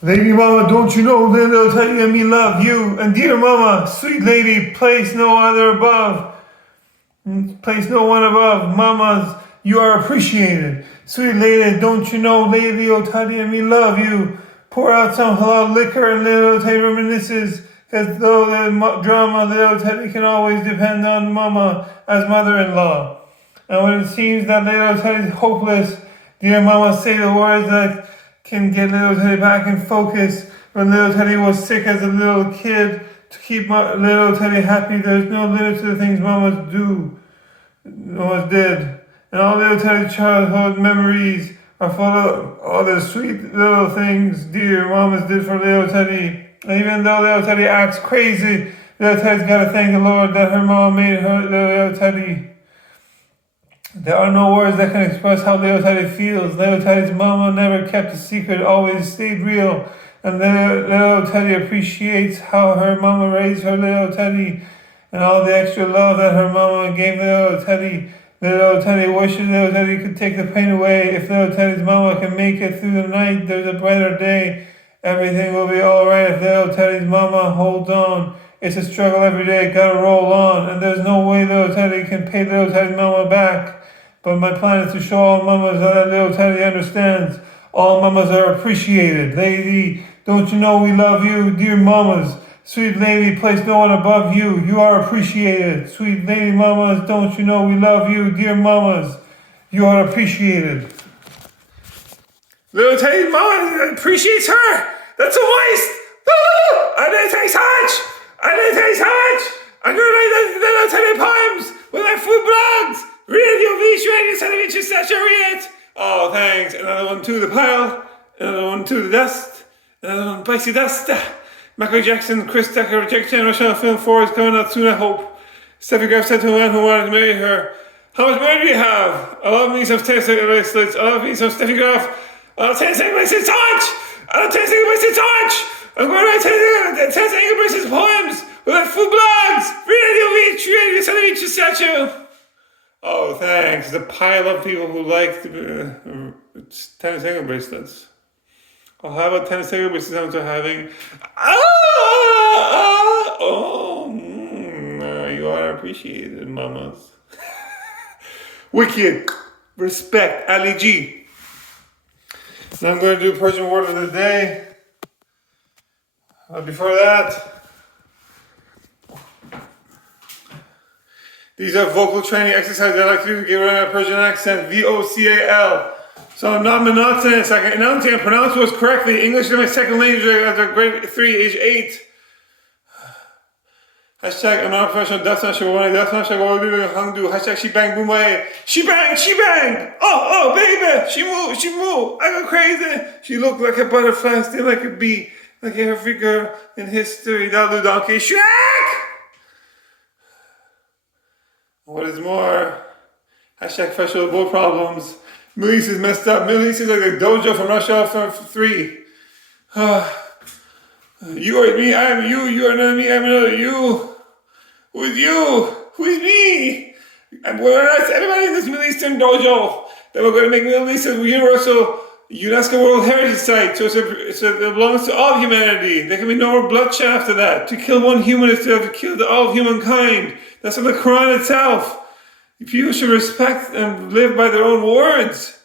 Lady Mama, don't you know little Teddy and me love you? And dear Mama, sweet lady, place no other above. Place no one above. Mamas, you are appreciated. Sweet lady, don't you know Lady Teddy and me love you? Pour out some halal liquor and little Teddy reminisces. As though the drama, little Teddy can always depend on Mama as mother-in-law. And when it seems that little Teddy's hopeless, dear Mama, say the words that can get little Teddy back in focus. When little Teddy was sick as a little kid, to keep little Teddy happy, there's no limit to the things Mamas did. And all little Teddy's childhood memories are full of all the sweet little things dear Mamas did for little Teddy. And even though little Teddy acts crazy, little Teddy's gotta thank the Lord that her mom made her little Teddy. There are no words that can express how little Teddy feels. Little Teddy's mama never kept a secret, always stayed real. And little Teddy appreciates how her mama raised her little Teddy and all the extra love that her mama gave little Teddy. Little Teddy wishes little Teddy could take the pain away. If little Teddy's mama can make it through the night, there's a brighter day. Everything will be alright if little Teddy's mama holds on. It's a struggle every day, gotta roll on. And there's no way little Teddy can pay little Teddy's mama back. But my plan is to show all mamas that little Teddy understands. All mamas are appreciated. Lady, don't you know we love you? Dear mamas, sweet lady, place no one above you. You are appreciated. Sweet lady mamas, don't you know we love you? Dear mamas, you are appreciated. Little Teddy's mama appreciates her. That's a waste. I didn't take much. I'm going to write little Teddy poems with my food blogs. Radio Beach, Radio Television Station, read it. Oh, thanks. Another one to the pile. Another one to the dust. Another one, spicy dust. Michael Jackson, Chris Tucker, Jack Chan, Russian Film 4 is coming out soon, I hope. Steffi Graf said to a man who wanted to marry her, how much money do you have? I love me some tennis bracelets. I love me some Steffi Graf. I love tennis bracelets so much. I love tennis bracelets so much. I'm going to write tennis bracelets poems with my food blogs. Radio Beach, Radio Television Station. Oh, thanks. The pile of people who like tennis ankle bracelets. Oh, how about tennis ankle bracelets I'm having? You are appreciated, mamas. Wicked. Respect. Ali G. Now I'm going to do Persian word of the day. Before that, these are vocal training exercises I like to do to get rid of my Persian accent. VOCAL. So I'm not monotonous. I can enunciate and pronounce words correctly. English is my second language after grade 3, age 8. Hashtag I'm not a professional death smash. Hashtag she bang boom way. She bang. Oh baby. She move. I go crazy. She looked like a butterfly, still like a bee. Like every girl in history. That'll do donkey. Shrek! What is more? Hashtag fresh with bull problems. Middle East is messed up. Middle East is like a dojo from Russia for 3. You are me, I am you. You are another me, I am another you. Who is you? Who is me? And we're everybody in this Middle Eastern dojo that we're going to make Middle East a universal UNESCO World Heritage Site. So it belongs to all humanity. There can be no more bloodshed after that. To kill one human is to have killed all of humankind. That's in the Quran itself. People should respect and live by their own words.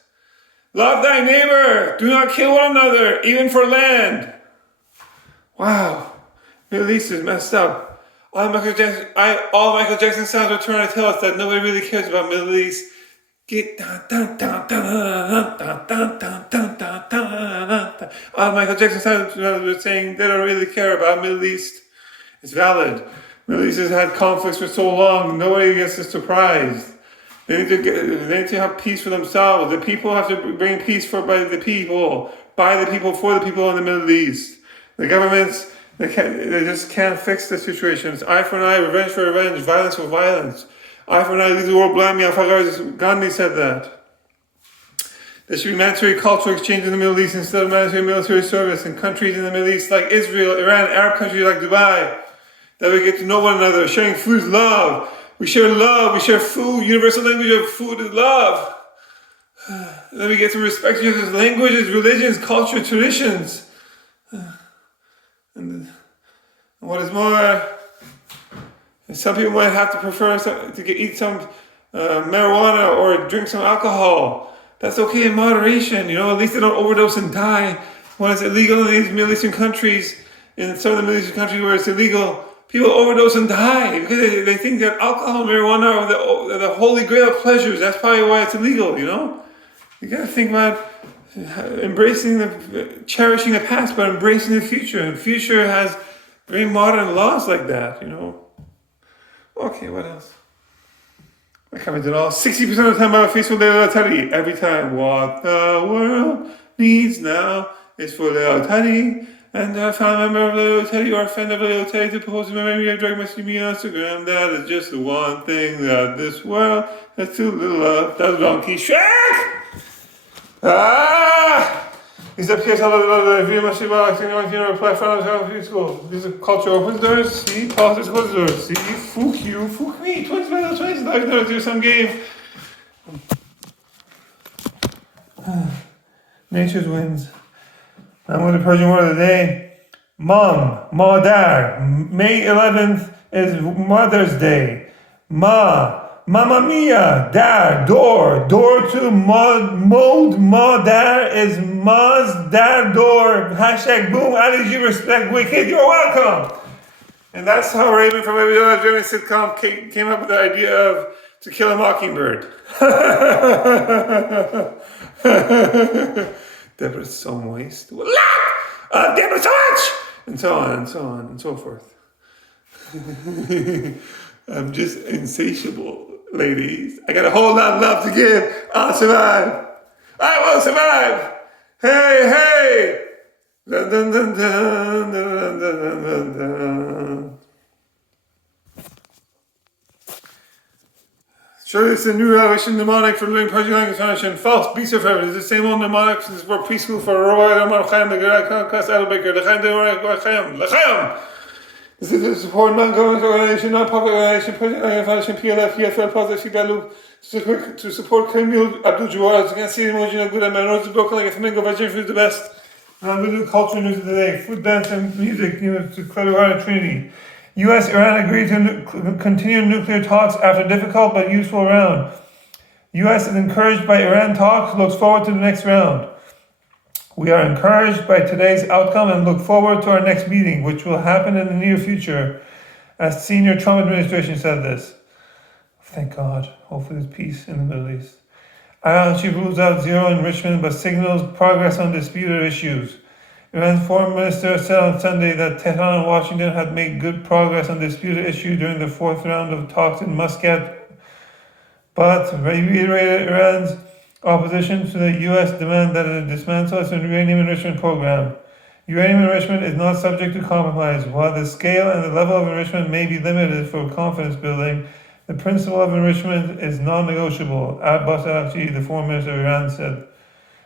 Love thy neighbor. Do not kill one another, even for land. Wow. Middle East is messed up. All Michael Jackson sounds are trying to tell us that nobody really cares about Middle East. All Michael Jackson sounds are saying they don't really care about Middle East. It's valid. Middle East has had conflicts for so long, nobody gets surprised. They need to have peace for themselves. The people have to bring peace by the people, for the people in the Middle East. The governments, they just can't fix the situation. It's eye for an eye, revenge for revenge, violence for violence. Eye for an eye, leaves the world blind. Gandhi said that. There should be mandatory cultural exchange in the Middle East instead of mandatory military service in countries in the Middle East like Israel, Iran, Arab countries like Dubai. That we get to know one another. Sharing food is love. We share love. We share food. Universal language of food is love. Then we get to respect each other's languages, religions, culture, traditions. And what is more, some people might have to prefer eat some marijuana or drink some alcohol. That's okay in moderation, at least they don't overdose and die. When it's illegal in these Middle Eastern countries, in some of the Middle Eastern countries where it's illegal, people overdose and die because they think that alcohol and marijuana are the holy grail of pleasures. That's probably why it's illegal, You gotta think about cherishing the past, but embracing the future. And the future has very modern laws like that, Okay, what else? I covered it all. 60% of the time I'm facing lealtadi. Every time. What the world needs now is for lealtadi. And I found a member of lealtadi or a friend of lealtadi to post a memory of drag message me on Instagram. That is just the one thing that this world has too little of. That's Donkey Shrek! These are PS very much about platforms of school. These are culture opens doors. See, politics closes doors. See, fuck you, fuck me. 20 like to do some game. Nature's wins. I'm with the Persian word of the day. Madar. May 11th is Mother's Day. Mamma mia, dar, door to dar is Maz, dar, door, #boom, Ali, respect, wicked, you're welcome. And that's how Raven from every other German sitcom came up with the idea of To Kill a Mockingbird. Deborah's so moist. Deborah's so much! And so on and so on and so forth. I'm just insatiable. Ladies, I got a whole lot of love to give. I'll survive. I will survive. Hey. Dun, dun, dun, dun, dun, dun, dun, dun. Surely it's a new elevation mnemonic for learning Persian language foundation. False, be so forever. It's the same old mnemonic since we're preschool for Roy Chaim, the Gerai Conquest, Adelbaker, L'chaim. This is to support non-government organization, non-profit organization, Persian Language Foundation, PLF, EFL, Project Shigalu, to support Kamil Abdul-Jawad against the emotion of good and man. Roads are broken like a flamingo, vegetarian food is the best. And we do culture news of the day, food, dance, and music news to Colorado Trinity. U.S.-Iran agreed to continue nuclear talks after difficult but useful round. U.S. is encouraged by Iran talks, looks forward to the next round. We are encouraged by today's outcome and look forward to our next meeting, which will happen in the near future, as senior Trump administration said this. Thank God. Hopefully there's peace in the Middle East. She rules out zero enrichment but signals progress on disputed issues. Iran's foreign minister said on Sunday that Tehran and Washington had made good progress on disputed issues during the fourth round of talks in Muscat, but reiterated Iran's opposition to the U.S. demand that it dismantle its uranium enrichment program. Uranium enrichment is not subject to compromise. While the scale and the level of enrichment may be limited for confidence building, the principle of enrichment is non-negotiable, Abbas Araghchi, the foreign minister of Iran, said.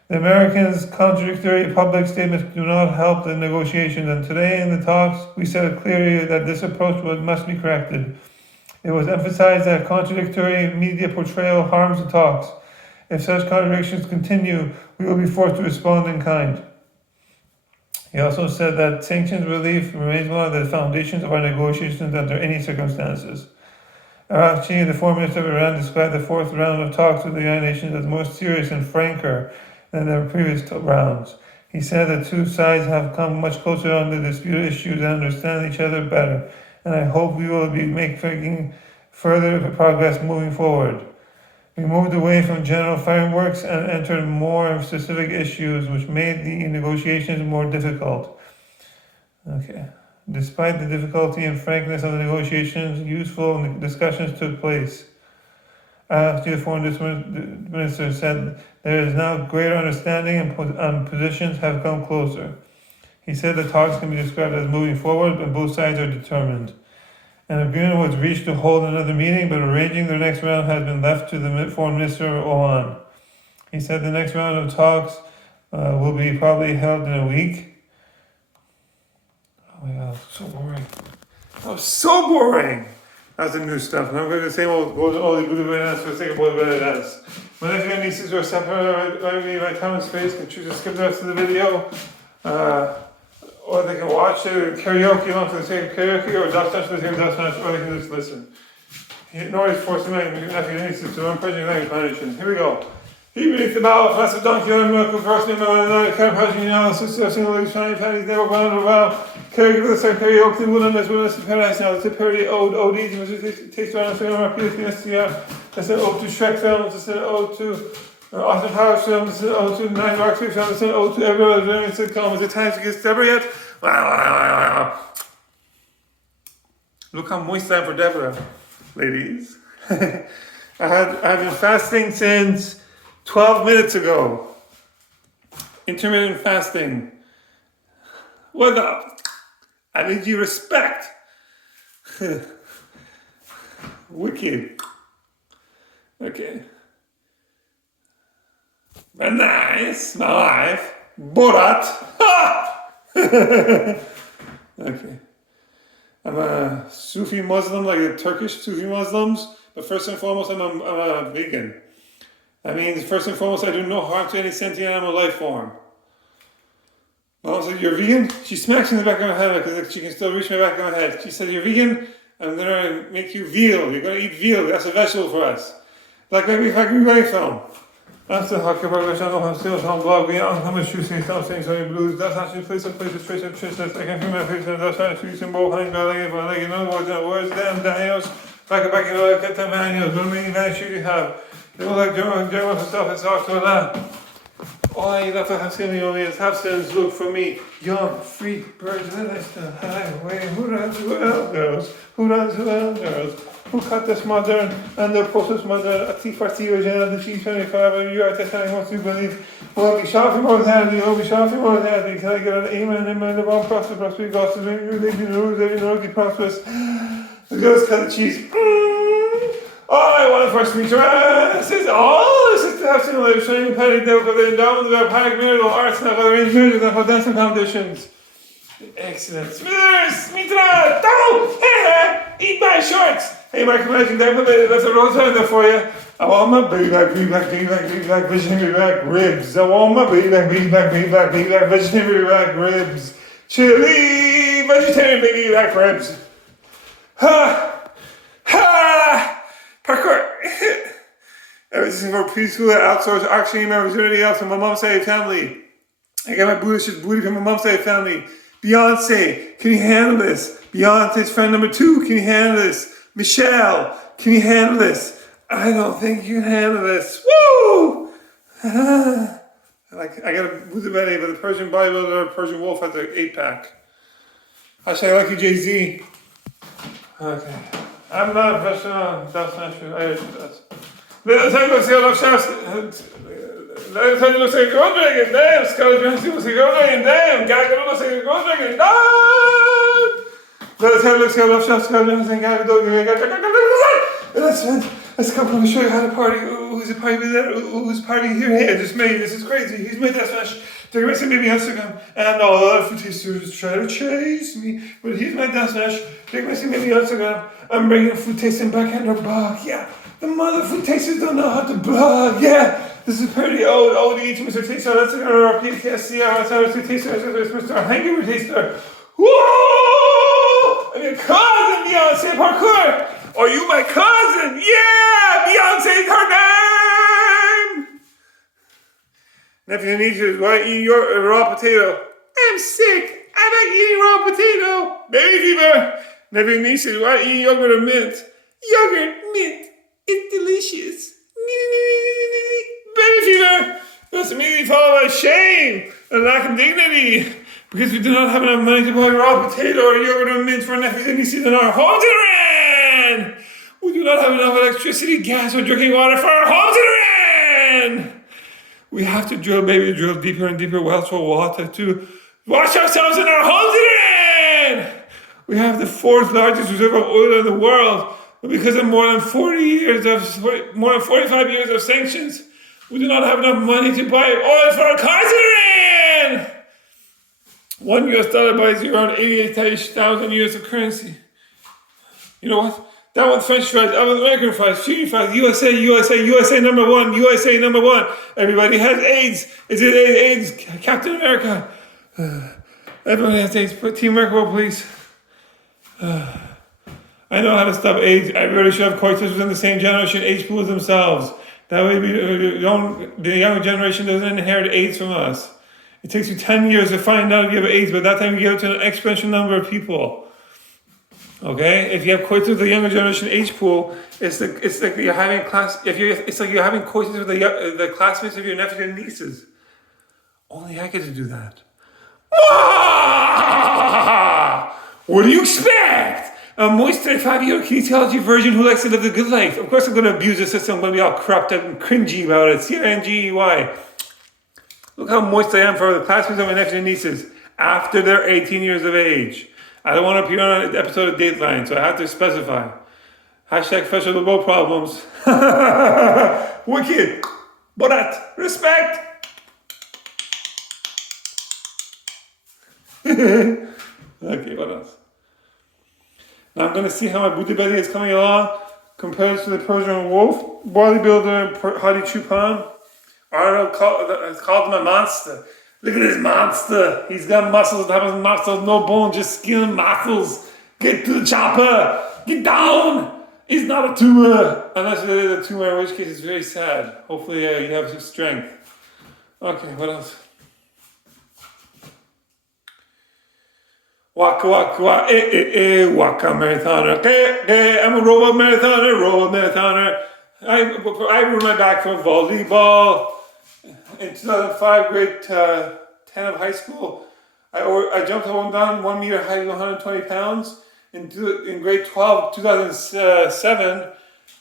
The Americans' contradictory public statements do not help the negotiations, and today in the talks we said clearly that this approach must be corrected. It was emphasized that contradictory media portrayal harms the talks. If such contradictions continue, we will be forced to respond in kind. He also said that sanctions relief remains one of the foundations of our negotiations under any circumstances. Araghchi, the foreign minister of Iran, described the fourth round of talks with the United Nations as more serious and franker than the previous rounds. He said the two sides have come much closer on the disputed issues and understand each other better, and I hope we will be making further progress moving forward. We moved away from general frameworks and entered more specific issues, which made the negotiations more difficult. Okay. Despite the difficulty and frankness of the negotiations, useful discussions took place. The foreign minister said there is now greater understanding and positions have come closer. He said the talks can be described as moving forward, and both sides are determined. An agreement was reached to hold another meeting, but arranging the next round has been left to the foreign minister of Oman. He said the next round of talks will be probably held in a week. Oh my God, so boring. That was so boring. That's the new stuff. And I'm going to say all the good events for the sake of all the better dance. My nephew and nieces are separate by time and space. Can choose to skip the rest of the video. or they can watch karaoke along for the sake of karaoke, or dust for the sake of dust, or they can just listen. Nobody's forcing me, nephew needs to learn Persian language management. Here we go. He beneath the bow, flash of donkey on the milk, first name on the car, Persian, you know, successful, loose, shiny panties, never gone under the bow. Karaoke, the same karaoke, wilderness, paradise, now, it's a parody, ode, easy, music, taste around, so you're not repeating this, that's an ode to Shrek films, that's an ode to Austin Powers films, that's an ode to Nine Dark Films, that's an ode to every other sitcom. Is it time to get Deborah yet? Look how moist I am for Deborah, ladies. I've been fasting since 12 minutes ago. Intermittent fasting. What up? I need you respect. Wicked. Okay. But nice, my life. Borat. Okay. I'm a Sufi Muslim, like a Turkish Sufi Muslims, but first and foremost, I'm a vegan. That means, first and foremost, I do no harm to any sentient animal life form. Mom said, you're vegan? She smacks me in the back of my head because she can still reach my back of my head. She said, you're vegan? I'm going to make you veal. You're going to eat veal. That's a vegetable for us. Like maybe if I can write film. That's the Hockey Burger Channel. I'm still on blog. We are coming to see stop saying sorry blues. That's actually place of trace of trish. I can feel my face and that's trying to see some bow hang like in other words, damn Daniels. Back in the get them manuals. What many man should you have? They look like German stuff and talk to a lad. All I left to have seen me only is have students look for me. Young, free birds in the highway. Who runs who else girls? Who runs who else girls? Who cut this modern and the process modern? A thief or thief and the chief 25. You are testing what you believe. Will be shopping more than handy. Will be shopping more than handy. Can I get an amen? Amen. The wrong process. Prosperity gospel. Religion rules. Every no prosperous. The girls cut the cheese. All I want for sweet this is all this is to have seen live shining penny devil for the endowment of pyramidal arts and other arranged music and for dancing competitions. Excellent. Smithers, Mitra, don't eat my shorts. Hey, my imagine definitely that's a rose on there for you. I want my big back, vegetarian back ribs. I want my big back, vegetarian back ribs. Chili, vegetarian big back ribs. Ha! Ha! Parkour! Everything for preschool at outsourced auctioning members, everybody else from my mom's side family. I got my booty from my mom's side family. Beyonce, can you handle this? Beyonce's friend number 2, can you handle this? Michelle, can you handle this? I don't think you can handle this. Woo! I got a Buddha belly, but the Persian bodybuilder, Persian wolf has an 8-pack. Actually, I like you, Jay-Z. Okay. I'm not a professional, that's not true. I actually does. Little time to see a lot of shots. Little time to see a gold dragon, damn. Scarlett Johansson will see a gold dragon, damn. Gal Gadot will see a gold dragon, damn. Little time to see a lot of shots. Scarlett Johansson, Gal Gadot, let's come and show you how to party. Ooh, who's a party with that? Who's party here? Hey, I just made this is crazy. He's made that smash. Take my baby Instagram and all the other food tasters try to chase me. But here's my dance smash. Take my baby Instagram. I'm bringing food tasting back in their blog. Yeah, the mother food tasters don't know how to blog. Yeah, this is pretty old to Mr. Taster. Let's go to our PTSD. Mr. Taster. Mr. Hangover Taster. Whoa! I'm your cousin, Beyonce Parkour. Are you my cousin? Yeah, Beyonce's her name. Nephew Nisha, why eat your raw potato? I'm sick. I like eating raw potato. Baby fever. Nephew Nisha, why eat yogurt or mint? Yogurt, mint. It's delicious. Baby fever. That's immediately followed by shame and lack of dignity. Because we do not have enough money to buy raw potato or yogurt or mint for nephews and nieces in our homes in Iran. We do not have enough electricity, gas, or drinking water for our homes in Iran. We have to drill deeper and deeper wells for water to wash ourselves in our homes in Iran. We have the 4th largest reserve of oil in the world, but because of more than 45 years of sanctions, we do not have enough money to buy oil for our cars in Iran. $1 buys you around 88,000 US of currency. You know what? That one's French fries, other American fries, shooting fries, USA number one, USA number one. Everybody has AIDS. Is it AIDS? Captain America. Everyone has AIDS. Put teamwork roll, please. I know how to stop AIDS. Everybody should have coitus within the same generation age pool as themselves. That way the younger generation doesn't inherit AIDS from us. It takes you 10 years to find out if you have AIDS, but that time you give it to an exponential number of people. Okay? If you have coitus with the younger generation age pool, it's like you're having it's like you're having coitus with the classmates of your nephews and nieces. Only I get to do that. What do you expect? A moist 35-year-old kinesiology virgin who likes to live the good life. Of course I'm going to abuse the system. I'm going to be all corrupt and cringy about it. C-R-N-G-E-Y. Look how moist I am for the classmates of my nephews and nieces after they're 18 years of age. I don't want to appear on an episode of Dateline, so I have to specify. Hashtag special the boat problems. Wicked. Borat. Respect. Okay, what else? Now I'm going to see how my booty belly is coming along compared to the Persian wolf, bodybuilder, Hadi Chupan. Arnold called him a monster. Look at this monster. He's got muscles, no bone, just skin and muscles. Get to the chopper. Get down. He's not a tumor. Unless it is a tumor, in which case it's very sad. Hopefully you have some strength. Okay, what else? Waka waka waka, waka marathoner. I'm a robot marathoner. I ruined my back from volleyball. In 2005, grade 10 of high school, I jumped down 1 meter high to 120 pounds. In grade 12, 2007,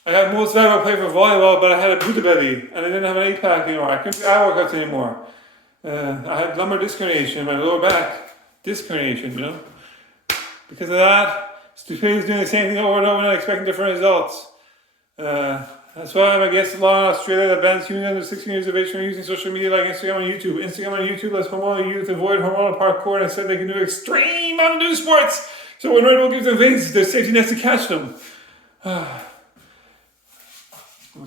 I got most valuable player for volleyball, but I had a booty belly, and I didn't have an 8-pack anymore. I couldn't do ab workouts anymore. I had lumbar disc herniation in my lower back. Disc herniation, you know? Because of that, stupidity is doing the same thing over and over and expecting different results. That's why I'm against the law in Australia that bans humans under 16 years of age from using social media like Instagram and YouTube. Instagram and YouTube lets hormonal youth avoid hormonal parkour and instead they can do extreme mountain sports. So when Red Bull gives them veins, there's safety nets to catch them. Look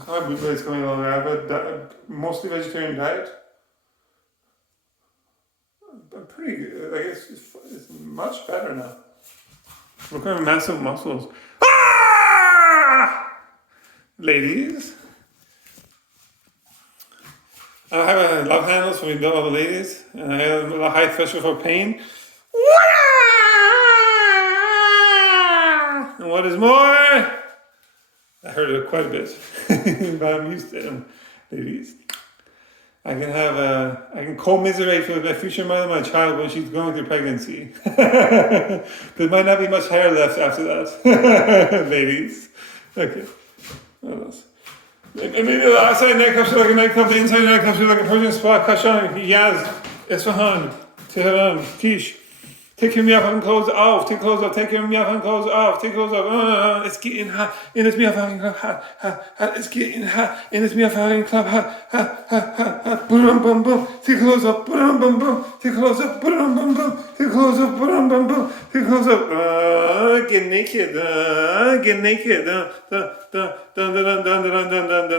how my booty is coming along. I have a mostly vegetarian diet. I'm pretty good. I guess it's much better now. Look at my massive muscles. Ladies. I have love handles for all the ladies. And I have a high threshold for pain. And what is more, I heard it quite a bit. But I'm used to them, ladies. I can commiserate with my future mother, my child, when she's going through pregnancy. There might not be much hair left after that, ladies. Okay, what else? And maybe the outside nightclub should like a nightclub, the inside nightclub should like a Persian spa, Kashan, Yaz, Isfahan, Tehran, Kish. Take your miyafan clothes off, take clothes off, take your miyafan clothes off, take clothes off. It's getting hot in this miyafan club, hot. It's getting hot in this miyafan club, hot. Boom, boom, boom. Take clothes off, boom, boom, boom. Take clothes off, boom, boom, boom. Take clothes off, boom, boom, boom. Take clothes off. Get naked, get naked. Dun.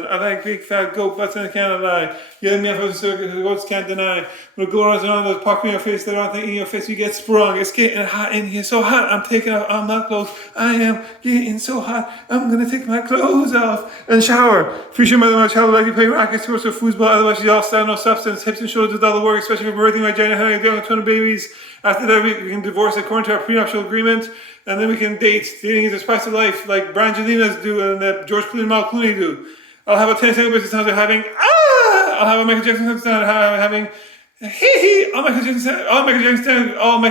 I like big fat goat butts and I can't lie. Yeah, miyafan circus, the goats can't deny. We'll go around those pop in your face, that aren't in your face, you get sprung. It's getting hot in here, so hot. I'm taking off all my clothes. I am getting so hot. I'm gonna take my clothes off and shower. Future mother, my child, like you play rackets, sports, or foosball. Otherwise, she's all stand, no substance. Hips and shoulders with all the work, especially for birthing my giant honey, doing 20 babies. After that, we can divorce according to our prenuptial agreement, and then we can date. Dating is a spice of life, like Brangelinas do and that George Clooney and Mal Clooney do. I'll have a 10-second business sound having I'll have a Michael Jackson sound having all Michael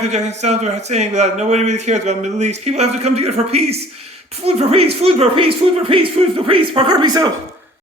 Jackson sounds are saying that nobody really cares about the Middle East. People have to come together for peace. Food for peace, food for peace, food for peace, food for peace. Parkour, peace out.